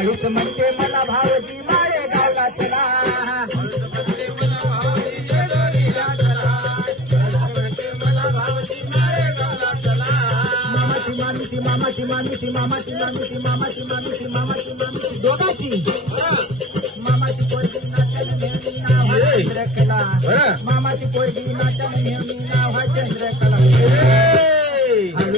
हळूच म्हणते मला भावजी माळे गावला चला मामाची मामीची मामाची मामीची मामाची मामीची मामाची मामीची मामाची मामीची दोघाची. मामाची पोरगी नाव हा चंद्रकला. मामाची पोरगी नाव हा चंद्रकला.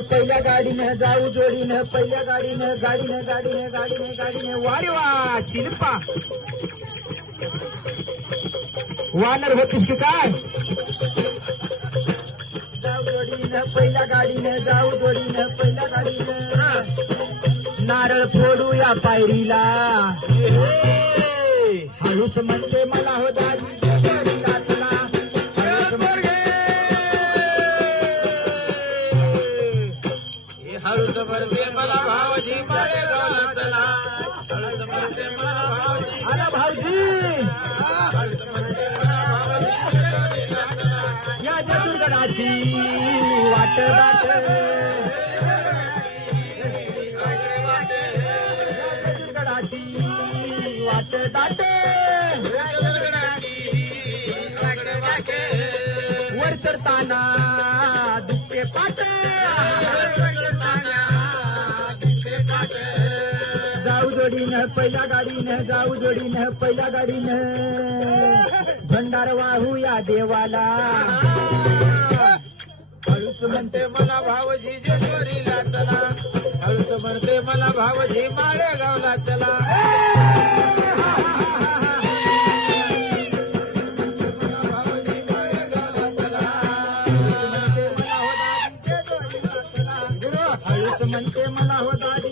पहिल्या गाडीनं जाऊ जोडीनं पहिल्या गाडीनं गाडीनं गाडीनं गाडीनं गाडीनं. वारे वा शिल्पा वानर होतीस की काय? जाऊ जोडीनं पहिल्या गाडीनं जाऊ जोडीनं पहिल्या गाडीनं. नारळ फोडू या पायरीला. हळूच म्हणते मला हळूच म्हणते मला भावजी गावला चला मला भावजी मला भावजी चला या वाट वाट वर चढताना जोडीनं पहिल्या गाडीनं जाऊ जोडीनं पहिल्या गाडीनं. भंडार वाहू या देवाला. हळूच म्हणते मला भावजी जे जोडीला चला. हळूच म्हणते मला भावजी माळे गावला चला म्हणते मला होता